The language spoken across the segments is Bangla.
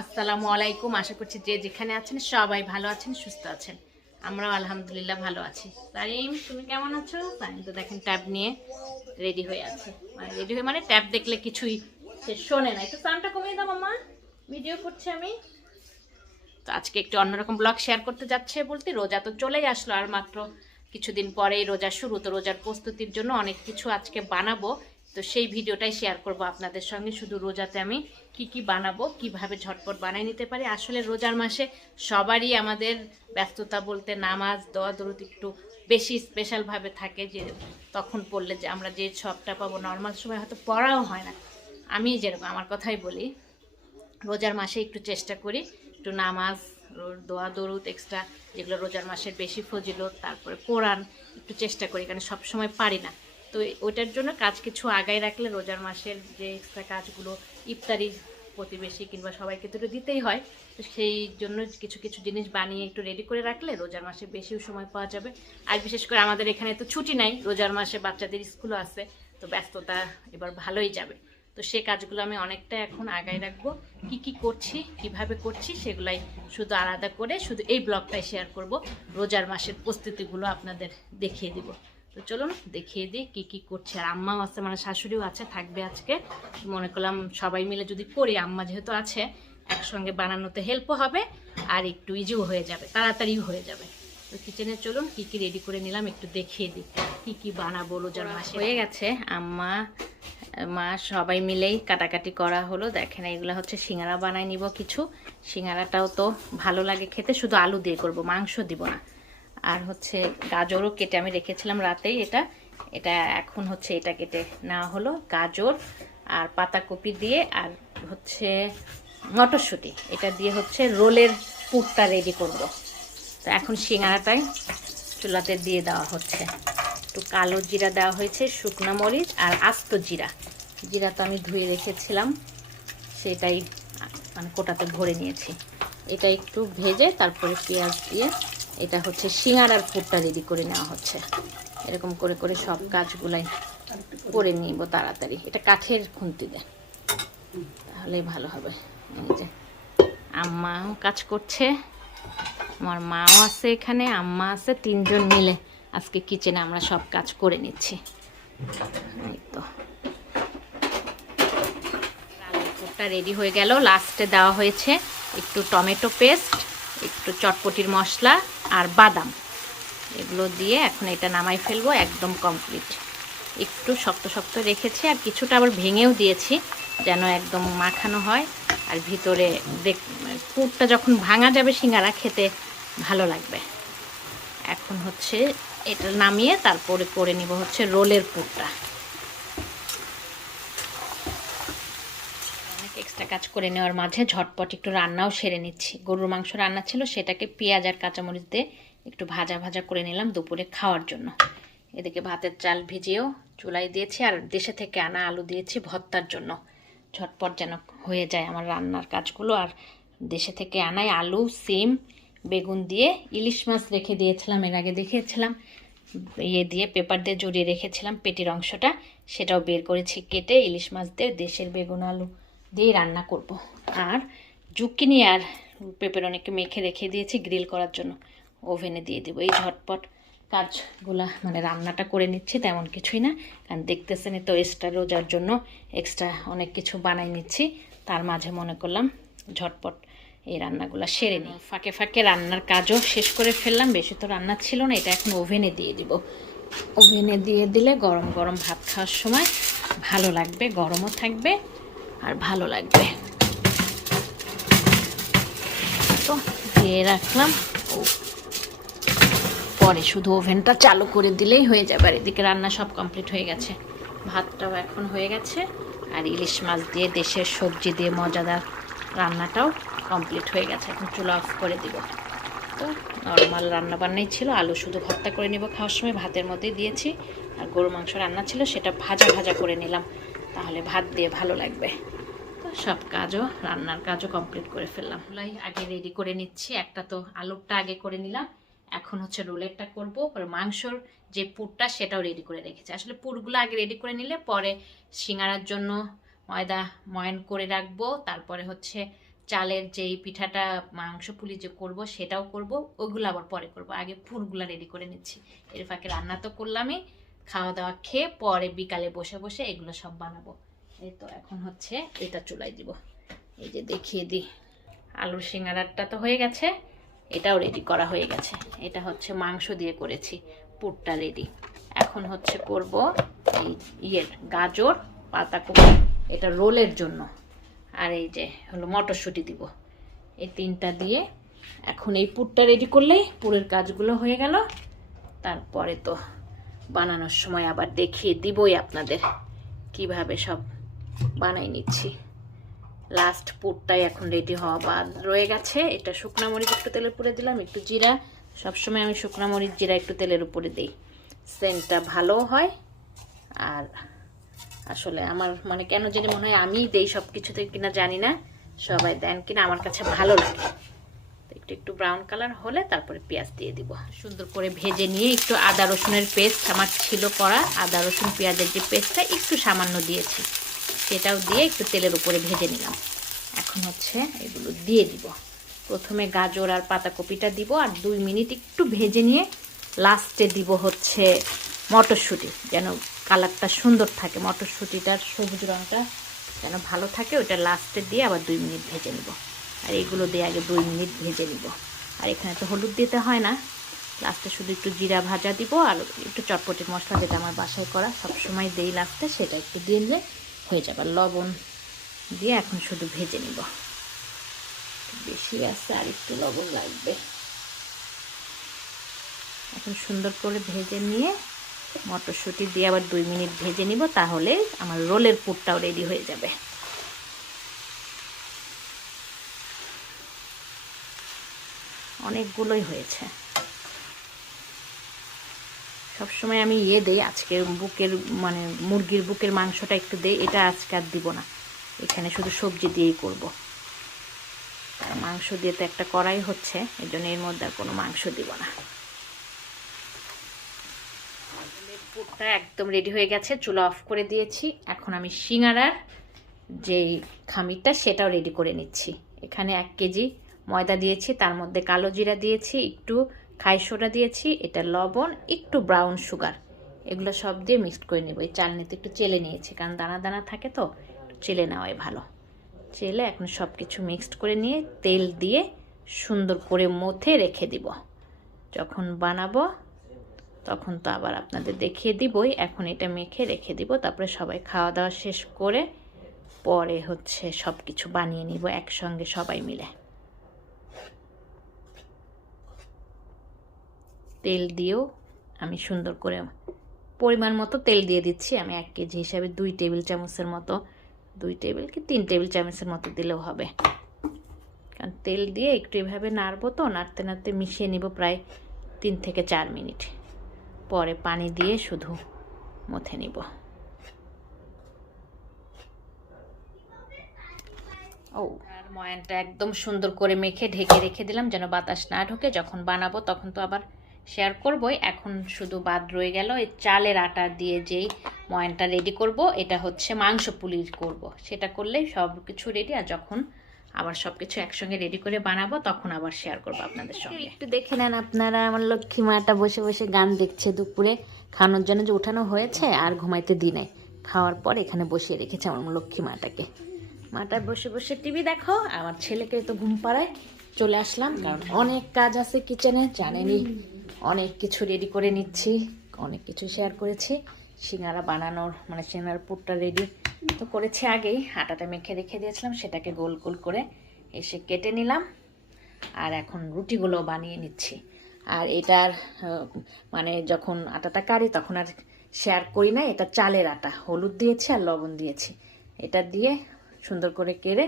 আসসালামু আলাইকুম। আশা করছি যে যেখানে আছেন সবাই ভালো আছেন, সুস্থ আছেন। আমরাও আলহামদুলিল্লাহ ভালো আছি। সারিম, তুমি কেমন আছো? সারিম তো দেখেন ট্যাব নিয়ে রেডি হয়ে আছে। মানে রেডি হয়ে মানে ট্যাব দেখলে কিছুই সে শোনে না। একটু সাউন্ডটা কমিয়ে দাও মাম্মা, ভিডিও করছি আমি। তো আজকে একটু অন্যরকম ব্লগ শেয়ার করতে যাচ্ছে বলতে, রোজা তো চলেই আসলো আর মাত্র কিছুদিন পরেই রোজা শুরু। তো রোজার প্রস্তুতির জন্য অনেক কিছু আজকে বানাবো। তো সেই ভিডিওটাই শেয়ার করব আপনাদের সঙ্গে। শুধু রোজাতে আমি কি কি বানাবো, কিভাবে ঝটপট বানিয়ে নিতে পারি। আসলে রোজার মাসে সবারই আমাদের ব্যস্ততা বলতে নামাজ দোয়া দরুদ একটু বেশি স্পেশালভাবে থাকে, যে তখন পড়লে যে আমরা যে সবটা পাবো নর্মাল সময় হয়তো পড়াও হয় না। আমি যেরকম আমার কথাই বলি, রোজার মাসে একটু চেষ্টা করি একটু নামাজ দোয়া দরুদ এক্সট্রা যেগুলো রোজার মাসের বেশি ফজিলত, তারপরে কোরআন একটু চেষ্টা করি, কারণ সবসময় পারি না। তো ওইটার জন্য কাজ কিছু আগায় রাখলে রোজার মাসের যে এক্সট্রা কাজগুলো ইফতারি প্রতিবেশী কিংবা সবাইকে তো দিতেই হয়, তো সেই জন্য কিছু কিছু জিনিস বানিয়ে একটু রেডি করে রাখলে রোজার মাসে বেশিও সময় পাওয়া যাবে। আর বিশেষ করে আমাদের এখানে তো ছুটি নাই, রোজার মাসে বাচ্চাদের স্কুলও আছে, তো ব্যস্ততা এবার ভালোই যাবে। তো সে কাজগুলো আমি অনেকটা এখন আগায় রাখবো। কি কি করছি কিভাবে করছি সেগুলাই শুধু আলাদা করে শুধু এই ব্লগটাই শেয়ার করব। রোজার মাসের প্রস্তুতিগুলো আপনাদের দেখিয়ে দিব। তো চলুন দেখিয়ে দিই কি কি করছি। আর আম্মাও আছে, মানে শাশুড়িও আছে, থাকবে আজকে। মনে করলাম সবাই মিলে যদি করি, আম্মা যেহেতু আছে একসঙ্গে বানানোতে হেল্পও হবে আর একটু ইজিও হয়ে যাবে, তাড়াতাড়িও হয়ে যাবে। তো কিচেনে চলুন কি কি রেডি করে নিলাম একটু দেখিয়ে দিই কি কি বানাবো। রোজার মাসে হয়ে গেছে, আম্মা মা সবাই মিলেই কাটাকাটি করা হলো। দেখেন এইগুলো হচ্ছে সিঙ্গারা বানাই নিব কিছু। সিঙ্গারাটাও তো ভালো লাগে খেতে, শুধু আলু দিয়ে করব, মাংস দিব না। আর হচ্ছে গাজরও কেটে আমি রেখেছিলাম রাতেই, এটা এটা এখন হচ্ছে এটা কেটে নেওয়া হলো। গাজর আর পাতাকপি দিয়ে আর হচ্ছে মটরশুঁটি, এটা দিয়ে হচ্ছে রোলের পুরটা রেডি করব। তো এখন সিঙ্গারাটাই চুলাতে দিয়ে দেওয়া হচ্ছে। একটু কালো জিরা দেওয়া হয়েছে, শুকনো মরিচ আর আস্ত জিরা। জিরা তো আমি ধুয়ে রেখেছিলাম, সেটাই মানে কোটাতে ভরে নিয়েছি। এটা একটু ভেজে তারপরে পেঁয়াজ দিয়ে এটা হচ্ছে সিঙ্গারার পুরটা রেডি করে নেওয়া হচ্ছে। এরকম করে করে সব কাজগুলাই করে নিব তাড়াতাড়ি। এটা কাঠের খুন্তি দেয়, তাহলেই ভালো হবে। এই যে আম্মাও কাজ করছে, আমার মাও আছে এখানে, আম্মা আছে, তিনজন মিলে আজকে কিচেনে আমরা সব কাজ করে নিচ্ছি। এই তো আলুটা রেডি হয়ে গেল। লাস্টে দেওয়া হয়েছে একটু টমেটো পেস্ট, একটু চটপটির মশলা আর বাদাম, এগুলো দিয়ে এখন এটা নামাই ফেলবো। একদম কমপ্লিট। একটু শক্ত শক্ত রেখেছি আর কিছুটা আবার ভেঙেও দিয়েছি যেন একদম মাখানো হয়। আর ভিতরে পুরটা যখন ভাঙা যাবে সিঙ্গারা খেতে ভালো লাগবে। এখন হচ্ছে এটা নামিয়ে তারপরে করে নিব হচ্ছে রোলের পুরটা। অনেক এক্সট্রা কাজ করে নেওয়ার মাঝে ঝটপট একটু রান্নাও সেরে নিচ্ছি। গরুর মাংস রান্না ছিল, সেটাকে পেঁয়াজ আর কাঁচামরিচ দিয়ে একটু ভাজা ভাজা করে নিলাম দুপুরে খাওয়ার জন্য। এদিকে ভাতের চাল ভিজিয়েও চুলাই দিয়েছি আর দেশে থেকে আনা আলু দিয়েছি ভর্তার জন্য, ঝটপট যেন হয়ে যায় আমার রান্নার কাজগুলো। আর দেশে থেকে আনাই আলু সিম বেগুন দিয়ে ইলিশ মাছ রেখে দিয়েছিলাম, এর আগে দেখিয়েছিলাম, ইয়ে দিয়ে পেপার দিয়ে জড়িয়ে রেখেছিলাম পেটির অংশটা, সেটাও বের করেছি কেটে। ইলিশ মাছ দিয়ে দেশের বেগুন আলু দিয়ে রান্না করব। আর জুকিনি আর পেপারনিকে মেখে রেখে দিয়েছি গ্রিল করার জন্য, ওভেনে দিয়ে দেবো। এই ঝটপট কাজগুলা মানে রান্নাটা করে নিচ্ছি, তেমন কিছুই না, কারণ দেখতেছেন তো এক্সট্রা রোজার জন্য এক্সট্রা অনেক কিছু বানাই নিচ্ছি। তার মাঝে মনে করলাম ঝটপট এই রান্নাগুলো সেরে নিই। ফাঁকে ফাঁকে রান্নার কাজও শেষ করে ফেললাম, বেশি তো রান্না ছিল না। এটা এখন ওভেনে দিয়ে দিব। ওভেনে দিয়ে দিলে গরম গরম ভাত খাওয়ার সময় ভালো লাগবে, গরমও থাকবে আর ভালো লাগবে। তো দিয়ে রাখলাম, পরে শুধু ওভেনটা চালু করে দিলেই হয়ে যাবে। আর এদিকে রান্না সব কমপ্লিট হয়ে গেছে, ভাতটাও এখন হয়ে গেছে। আর ইলিশ মাছ দিয়ে দেশের সবজি দিয়ে মজাদার রান্নাটাও কমপ্লিট হয়ে গেছে। এখন চুলা অফ করে দিব। তো নর্মাল রান্নাবান্নাই ছিল, আলু শুধু ভর্তা করে নিব খাওয়ার সময়, ভাতের মধ্যে দিয়েছি। আর গরু মাংস রান্না ছিল, সেটা ভাজা ভাজা করে নিলাম, তাহলে ভাত দিয়ে ভালো লাগবে। তো সব কাজও রান্নার কাজও কমপ্লিট করে ফেললাম। আগে রেডি করে নিচ্ছি। একটা তো আলুরটা আগে করে নিলাম, এখন হচ্ছে রোলেরটা করব। আর মাংসর যে পুরটা সেটাও রেডি করে রেখেছি। আসলে পুরগুলো আগে রেডি করে নিলে পরে সিঙ্গারার জন্য ময়দা ময়ান করে রাখবো। তারপরে হচ্ছে চালের যেই পিঠাটা মাংস পুলি যে করব সেটাও করব, ওগুলো আবার পরে করব। আগে পুরগুলা রেডি করে নিচ্ছি। এর ফাঁকে রান্না তো করলামই, খাওয়া দাওয়া খেয়ে পরে বিকালে বসে বসে এগুলো সব বানাবো। এই তো এখন হচ্ছে এটা চুলায় দিব। এই যে দেখিয়ে দিই, আলুর সিঙ্গারাটা তো হয়ে গেছে, এটাও রেডি করা হয়ে গেছে। এটা হচ্ছে মাংস দিয়ে করেছি, পুরটা রেডি। এখন হচ্ছে করব এই গাজর পাতাকপি, এটা রোলের জন্য। আর এই যে হলো মটরশুঁটি দিব। এই তিনটা দিয়ে এখন এই পুরটা রেডি করলেই পুরের কাজগুলো হয়ে গেল। তারপরে তো বানানোর সময় আবার দেখিয়ে দিবই আপনাদের কিভাবে সব বানাই নিচ্ছি। লাস্ট পুরটাই এখন রেডি হওয়া বাদ রয়ে গেছে। এটা শুকনো মরিচ একটু তেলের উপরে দিলাম, একটু জিরা। সবসময় আমি শুকনো মরিচ জিরা একটু তেলের উপরে দিই, সেন্টটা ভালো হয়। আর আসলে আমার মানে কেন জানি মনে হয় আমি দেই সব কিছুতে কিনা জানি না, সবাই দেন কিনা, আমার কাছে ভালো লাগে। একটু একটু ব্রাউন কালার হলে তারপরে পেঁয়াজ দিয়ে দিব। সুন্দর করে ভেজে নিয়ে একটু আদা রসুনের পেস্ট আমার ছিল করা, আদা রসুন পেঁয়াজের যে পেস্টটা একটু সামান্য দিয়েছি, সেটাও দিয়ে একটু তেলের উপরে ভেজে নিলাম। এখন হচ্ছে এগুলো দিয়ে দিব। প্রথমে গাজর আর পাতাকপিটা দিব, আর 2 মিনিট একটু ভেজে নিয়ে লাস্টে দিব হচ্ছে মটরশুঁটি, যেন কালারটা সুন্দর থাকে, মটরশুঁটিটার সবুজ রঙটা যেন ভালো থাকে। ওটা লাস্টে দিয়ে আবার 2 মিনিট ভেজে নিব। আর এগুলো দিয়ে আগে 2 মিনিট ভেজে নিব। আর এখানে তো হলুদ দিতে হয় না, লাস্টে শুধু একটু জিরা ভাজা দিব আর একটু চটপটি মশলা, যেটা আমার বাসায় করা সবসময় দেই লাস্টে, সেটা একটু দিয়ে নিলে হয়ে যাবে। লবণ দিয়ে এখন শুধু ভেজে নিব। বেশি আছে, আর একটু লবণ লাগবে। এখন সুন্দর করে ভেজে নিয়ে মটরশুঁটি দিয়ে আবার 2 মিনিট ভেজে নিব, তাহলে আমার রোলের পুরটাও রেডি হয়ে যাবে। অনেকগুলোই হয়েছে। সবসময় আমি দেই, আজকে বুকের মানে মুরগির বুকের মাংসটা একটু দেই, এটা আজকে আর দিব না, এখানে শুধু সবজি দিয়েই করব। মাংস দিয়ে তো একটা কড়াই হচ্ছে, এই জন্য এর মধ্যে আর কোনো মাংস দিব না। পুরটা একদম রেডি হয়ে গেছে, চুলা অফ করে দিয়েছি। এখন আমি সিঙ্গারার যেই খামিরটা সেটাও রেডি করে নিচ্ছি। এখানে 1 কেজি ময়দা দিয়েছি, তার মধ্যে কালো জিরা দিয়েছি, একটু খাই সোডা দিয়েছি, এটা লবণ, একটু ব্রাউন সুগার, এগুলো সব দিয়ে মিক্সড করে নেব। এই চালনিতে একটু চেলে নিয়েছি, কারণ দানা দানা থাকে তো, চেলে নেওয়াই ভালো। চেলে এখন সব কিছু মিক্সড করে নিয়ে তেল দিয়ে সুন্দর করে মথে রেখে দিব। যখন বানাবো তখন তো আবার আপনাদের দেখিয়ে দিবই। এখন এটা মেখে রেখে দিব, তারপরে সবাই খাওয়া দাওয়া শেষ করে পরে হচ্ছে সব কিছু বানিয়ে নিব একসঙ্গে সবাই মিলে। তেল দিয়েও আমি সুন্দর করে পরিমাণ মতো তেল দিয়ে দিচ্ছি। আমি 1 কেজি হিসাবে 2 টেবিল চামচের মতো, 2 টেবিল কি 3 টেবিল চামচের মতো দিলেও হবে। কারণ তেল দিয়ে একটু এভাবে নাড়বো, তো নাড়তে নাড়তে মিশিয়ে নিব প্রায় 3 থেকে 4 মিনিট, পরে পানি দিয়ে শুধু মথে নিব। আর ময়ানটা একদম সুন্দর করে মেখে ঢেকে রেখে দিলাম, যেন বাতাস না ঢোকে। যখন বানাবো তখন তো আবার শেয়ার করবই। এখন শুধু বাদ রয়ে গেল এই চালের আটা দিয়ে যেই ময়ানটা রেডি করব, এটা হচ্ছে মাংস পুলি করব। সেটা করলেই সব কিছু রেডি। আর যখন আবার সব কিছু একসঙ্গে রেডি করে বানাবো তখন আবার শেয়ার করবো আপনাদের সঙ্গে। একটু দেখে নেন আপনারা, আমার লক্ষ্মী মাটা বসে বসে গান দেখছে। দুপুরে খাওয়ানোর জন্য যে উঠানো হয়েছে আর ঘুমাইতে দিই নাই, খাওয়ার পর এখানে বসিয়ে রেখেছে আমার লক্ষ্মী মাটাকে। মাটা বসে বসে টিভি দেখো, আমার ছেলেকে তো ঘুম পাড়ায় চলে আসলাম, কারণ অনেক কাজ আছে কিচেনে, জানেনই। অনেক কিছু রেডি করে নিচ্ছি, অনেক কিছু শেয়ার করেছি। সিঙ্গারা বানানোর মানে সিঙ্গারার পুরটা রেডি তো করেছি আগেই, আটাটা মেখে রেখে দিয়েছিলাম, সেটাকে গোল গোল করে এসে কেটে নিলাম। আর এখন রুটিগুলো বানিয়ে নিচ্ছি। আর এটার মানে যখন আটাটা কাড়ি তখন আর শেয়ার করি না, এটা চালের আটা, হলুদ দিয়েছি আর লবণ দিয়েছি। এটা দিয়ে সুন্দর করে কেড়ে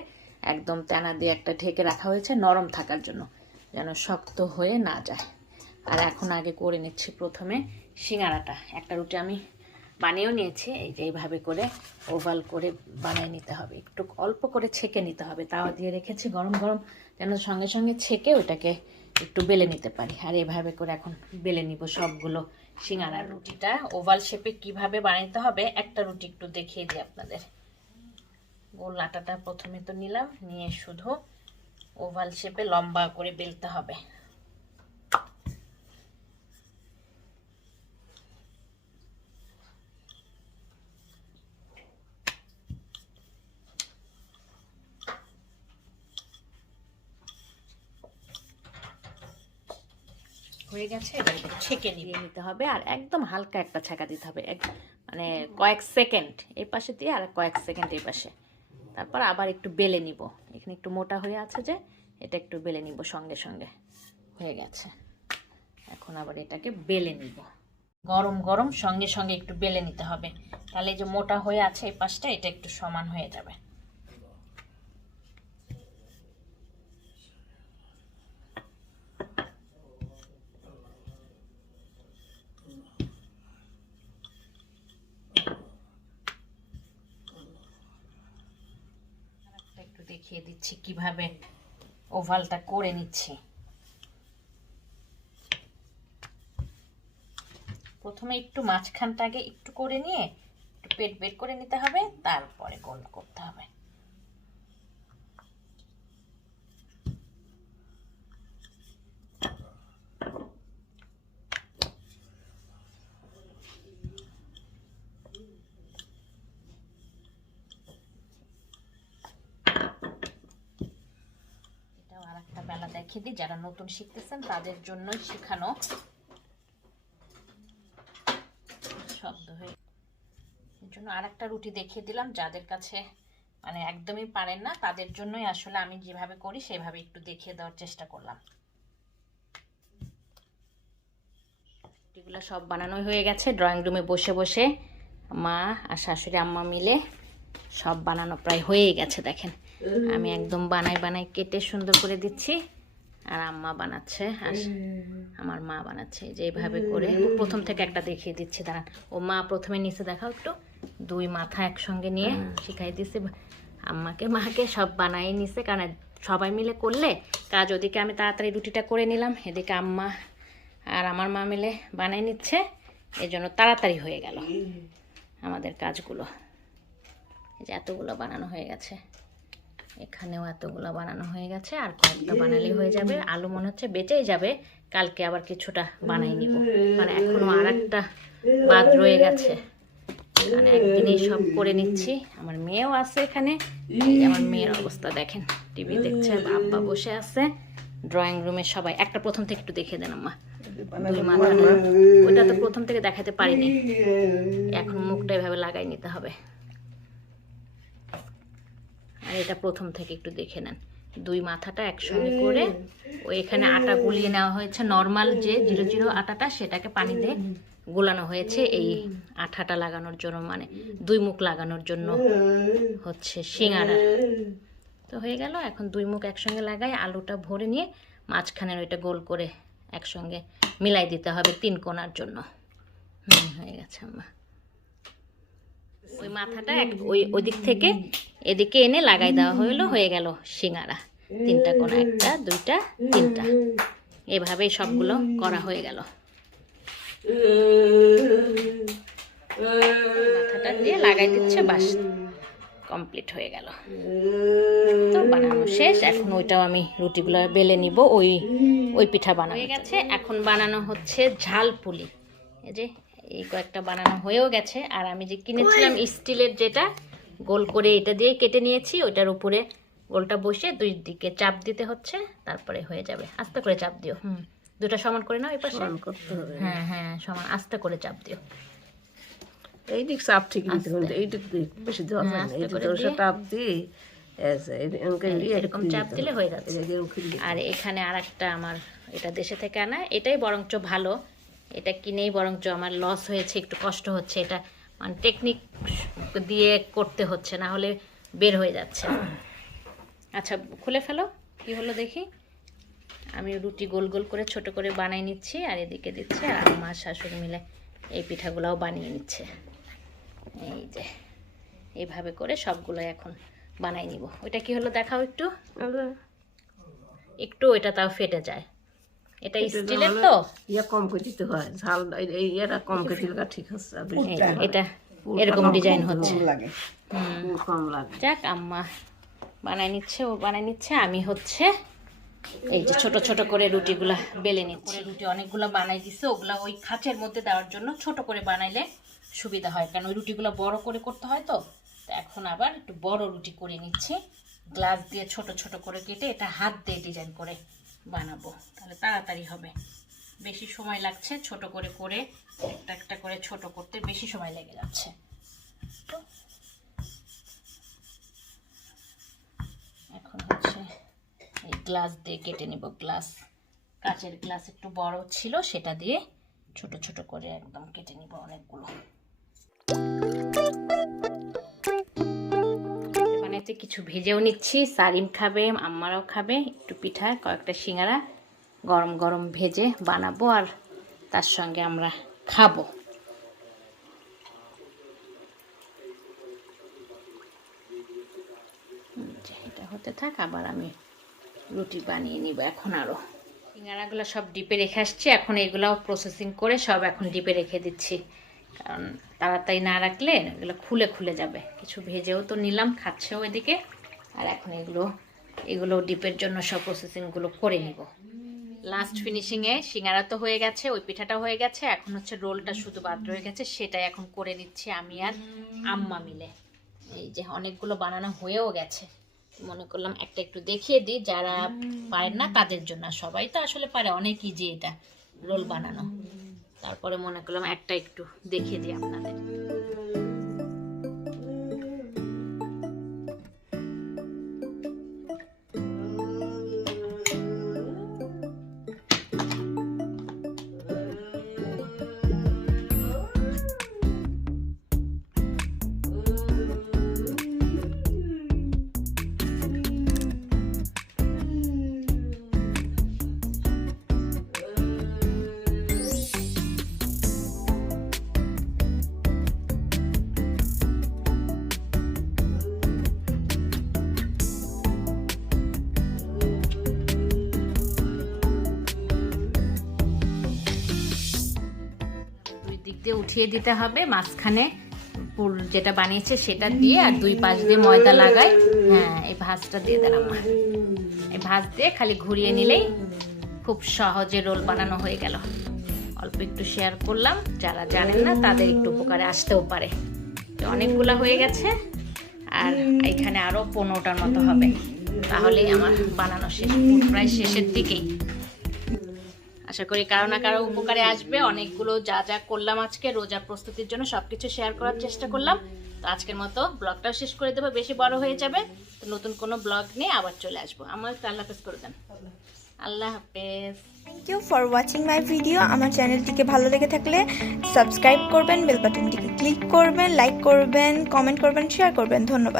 একদম তেনা দিয়ে একটা ঢেকে রাখা হয়েছে নরম থাকার জন্য, যেন শক্ত হয়ে না যায়। আর এখন আগে করে নিচ্ছি প্রথমে সিঙ্গারাটা। একটা রুটি আমি বানিয়েও নিয়েছি, এই যে এইভাবে করে ওভাল করে বানিয়ে নিতে হবে, একটু অল্প করে ছেঁকে নিতে হবে। তাওয়া দিয়ে রেখেছি গরম গরম, যেন সঙ্গে সঙ্গে ছেঁকে ওটাকে একটু বেলে নিতে পারি। আর এইভাবে করে এখন বেলে নিব সবগুলো সিঙ্গারার। রুটিটা ওভাল শেপে কিভাবে বানাইতে হবে একটা রুটি একটু দেখিয়ে দিই আপনাদের। গোল আটাটা প্রথমে তো নিলাম, নিয়ে শুধু ওভাল শেপে লম্বা করে বেলতে হবে। হয়ে গেছে, এবার ছেঁকে নিয়ে নিতে হবে আর একদম হালকা একটা ছাঁকা দিতে হবে, মানে কয়েক সেকেন্ড এই পাশে দিয়ে আর কয়েক সেকেন্ড এই পাশে, তারপর আবার একটু বেলে নিব। এখানে একটু মোটা হয়ে আছে যে এটা একটু বেলে নিব, সঙ্গে সঙ্গে হয়ে গেছে। এখন আবার এটাকে বেলে নিব, গরম গরম সঙ্গে সঙ্গে একটু বেলে নিতে হবে, তাহলে যে মোটা হয়ে আছে এই পাশটা এটা একটু সমান হয়ে যাবে। একটু দেখিয়ে দিচ্ছি কিভাবে ওভালটা করে নিচ্ছি। প্রথমে একটু মাঝখানটাকে একটু করে নিয়ে একটু পেট বের করে নিতে হবে, তারপরে গোল করতে হবে। এটাও আরেকটা বেলা দেখিয়ে দিই, যারা নতুন শিখতেছেন তাদের জন্যই শেখানো। শব্দ হয়ে এর জন্য আরেকটা রুটি দেখিয়ে দিলাম, যাদের কাছে মানে একদমই পারেন না তাদের জন্যই আসলে আমি যেভাবে করি সেভাবে একটু দেখিয়ে দেওয়ার চেষ্টা করলাম। এগুলো সব বানানোই হয়ে গেছে। ড্রয়িং রুমে বসে বসে মা আর শাশুড়ি আম্মা মিলে সব বানানো প্রায় হয়েই গেছে। দেখেন আমি একদম বানাই কেটে সুন্দর করে দিচ্ছি, আর আম্মা বানাচ্ছে আর আমার মা বানাচ্ছে যে এইভাবে করে। প্রথম থেকে একটা দেখিয়ে দিচ্ছি, দাঁড়ান। ও মা প্রথমে নিচে দেখাও একটু, দুই মাথা একসঙ্গে নিয়ে শিখাই দিচ্ছে আম্মাকে, মাকে সব বানাই নিছে, কারণ সবাই মিলে করলে কাজ, ওদিকে আমি তাড়াতাড়ি রুটিটা করে নিলাম, এদিকে আম্মা আর আমার মা মিলে বানাই নিচ্ছে, এই জন্য তাড়াতাড়ি হয়ে গেল আমাদের কাজগুলো। এই যে এতগুলো বানানো হয়ে গেছে, এখানেও এতগুলো বানানো হয়ে গেছে, আর কয়েকটা বানালেই হয়ে যাবে। আলু মনে হচ্ছে বেঁচেই যাবে, কালকে আবার কিছুটা বানাই নিব, মানে এখনো আর একটা বাদ রয়ে গেছে, মানে একদিনেই সব করে নিচ্ছি। আমার মেয়েও আছে এখানে, এই যে আমার মেয়ের অবস্থা দেখেন, টিভি দেখছে, আব্বা বসে আছে ড্রয়িং রুমে। সবাই একটা প্রথম থেকে একটু দেখে দেন আম্মা, দুই মাথাটা, ওইটা তো প্রথম থেকে দেখাতে পারিনি, এখন মুখটা এভাবে লাগাই নিতে হবে। আর এটা প্রথম থেকে একটু দেখে নেন, দুই মাথাটা একসঙ্গে করে ওই এখানে আটা গুলিয়ে নেওয়া হয়েছে, নর্মাল যে 00 আটাটা সেটাকে পানি দিয়ে গোলানো হয়েছে এই আঠাটা লাগানোর জন্য, মানে দুই মুখ লাগানোর জন্য হচ্ছে সিঙ্গারা। তো হয়ে গেল, এখন দুই মুখ একসঙ্গে লাগাই, আলুটা ভরে নিয়ে মাঝখানের ওইটা গোল করে একসঙ্গে মিলাই দিতে হবে 3 কোণার জন্য। হয়ে গেছে আম্মা। ওই মাথাটা ওই দিক থেকে এদিকে এনে লাগাই দেওয়া হয়ে গেল সিঙ্গারা, 3টা কোণা, 1টা 2টা 3টা, এভাবেই সবগুলো করা হয়ে গেল। মাথাটা দিয়ে লাগাই দিচ্ছে, বাস কমপ্লিট হয়ে গেল। তো বানানো শেষ, এখন ওইটাও আমি রুটিগুলো বেলে নিব, ওই পিঠা বানানো হয়ে গেছে। এখন বানানো হচ্ছে ঝাল পুলি। এই যে এই কয়েকটা বানানো হয়েও গেছে, আর আমি যে কিনেছিলাম স্টিলের যেটা গোল করে এটা দিয়ে কেটে নিয়েছি, ওইটার উপরে গোলটা বসিয়ে দুই দিকে চাপ দিতে হচ্ছে, তারপরে হয়ে যাবে। আস্তে করে চাপ দিও, দুটা সমান করে নাও, এই পাশে হ্যাঁ সমান, আস্তে করে চাপ দিও। এই দিক চাপ ঠিক দিতে হবে, এই দিক বেশি দেওয়া যায় না, এই দিকে চাপ দিয়ে এরকম চাপ দিলে হয়ে যাচ্ছে। আর এখানে আরেকটা আমার, এটা দেশে থেকে আনা, এটাই বরঞ্চ ভালো, এটা কিনেই বরঞ্চ আমার লস হয়েছে, একটু কষ্ট হচ্ছে, এটা মানে টেকনিক দিয়ে করতে হচ্ছে, না হলে বের হয়ে যাচ্ছে। আচ্ছা খুলে ফেলো, কি হলো দেখি। আমি রুটি গোল গোল করে ছোট করে বানাই নিচ্ছি, আর এদিকে দিচ্ছি, আর আমার শাশুড়ি মিলে এই পিঠাগুলোও বানিয়ে নিচ্ছে। এই যে এইভাবে করে সবগুলো এখন বানাই নিব। ওইটা কি হলো দেখাও একটু, একটু এটা তাও ফেটে যায়, এটা স্টিলের তো কম করে দিতে হয়, ঝাল এটা কম করে দিলে ঠিক আছে। এটা এরকম ডিজাইন হচ্ছে, কম লাগে। যাক আম্মা বানাই নিচ্ছে, ও বানাই নিচ্ছে, আমি হচ্ছে এই যে ছোট ছোট করে রুটিগুলা বেলে নিচ্ছি। রুটি অনেকগুলো বানাই দিছে, ওগুলা ওই খাঁচের মধ্যে দেওয়ার জন্য ছোট করে বানাইলে সুবিধা হয়, কারণ ওই রুটিগুলো বড় করে করতে হয়। তো এখন আবার একটু বড় রুটি করে নিচ্ছি, গ্লাস দিয়ে ছোট ছোট করে কেটে এটা হাত দিয়ে ডিজাইন করে বানাবো, তাহলে তাড়াতাড়ি হবে। বেশি সময় লাগছে ছোট করে করে একটা একটা করে ছোট করতে, বেশি সময় লেগে যাচ্ছে। এখন হচ্ছে এই গ্লাস দিয়ে কেটে নিব, গ্লাস, কাচের গ্লাস একটু বড় ছিল সেটা দিয়ে ছোট ছোট করে একদম কেটে নিব অনেকগুলো। বানাইতে কিছু ভেজেও নিচ্ছি, সারিম খাবে, আম্মারাও খাবে, একটু পিঠা, কয়েকটা সিঙ্গারা গরম গরম ভেজে বানাবো আর তার সঙ্গে আমরা খাবো। এটা হতে থাক, আবার আমি রুটি বানিয়ে নিব এখন। আরও সিঙ্গারাগুলো সব ডিপে রেখে আসছি, এখন এগুলাও প্রসেসিং করে সব এখন ডিপে রেখে দিচ্ছি, কারণ তাড়াতাড়ি না রাখলে এগুলো খুলে খুলে যাবে। কিছু ভেজেও তো নিলাম, খাচ্ছেও এদিকে, আর এখন এগুলো ডিপের জন্য সব প্রসেসিংগুলো করে নিব। লাস্ট ফিনিশিংয়ে সিঙ্গারা তো হয়ে গেছে, ওই পিঠাটা হয়ে গেছে, এখন হচ্ছে রোলটা শুধু বাদ রয়ে গেছে, সেটাই এখন করে নিচ্ছি আমি আর আম্মা মিলে। এই যে অনেকগুলো বানানো হয়েও গেছে, মনে করলাম একটা একটু দেখিয়ে দিই, যারা পারেন না তাদের জন্য। সবাই তো আসলে পারে, অনেক ইজি এটা রোল বানানো, তারপরে মনে করলাম একটা একটু দেখিয়ে দিই আপনাদের। দিক দিয়ে উঠিয়ে দিতে হবে, মাঝখানে পুর যেটা বানিয়েছে সেটা দিয়ে, আর দুই পাশ দিয়ে ময়দা লাগাই। হ্যাঁ, এই ভাঁজটা দিয়ে দিলাম, এই ভাঁজ দিয়ে খালি ঘুরিয়ে নিলেই খুব সহজে রোল বানানো হয়ে গেল। অল্প একটু শেয়ার করলাম, যারা জানেন না তাদের একটু উপকারে আসতেও পারে। অনেকগুলা হয়ে গেছে, আর এখানে আরো 15টার মতো হবে, তাহলেই আমার বানানো শেষ, প্রায় শেষের দিকেই। আশা করি কারো না কারো উপকারে আসবে। অনেকগুলো যা যা করলাম আজকে রোজা প্রস্তুতির জন্য সবকিছু শেয়ার করার চেষ্টা করলাম। তো আজকের মতো ব্লগটাও শেষ করে দেবো, বেশি বড় হয়ে যাবে। তো নতুন কোনো ব্লগ নিয়ে আবার চলে আসবো। আমার একটু আল্লাহ হাফেজ করে দেন। আল্লাহ হাফেজ। Thank you for watching my video. আমার চ্যানেলটিকে ভালো লেগে থাকলে সাবস্ক্রাইব করবেন, বেল বাটনটিকে ক্লিক করবেন, লাইক করবেন, কমেন্ট করবেন, শেয়ার করবেন। ধন্যবাদ।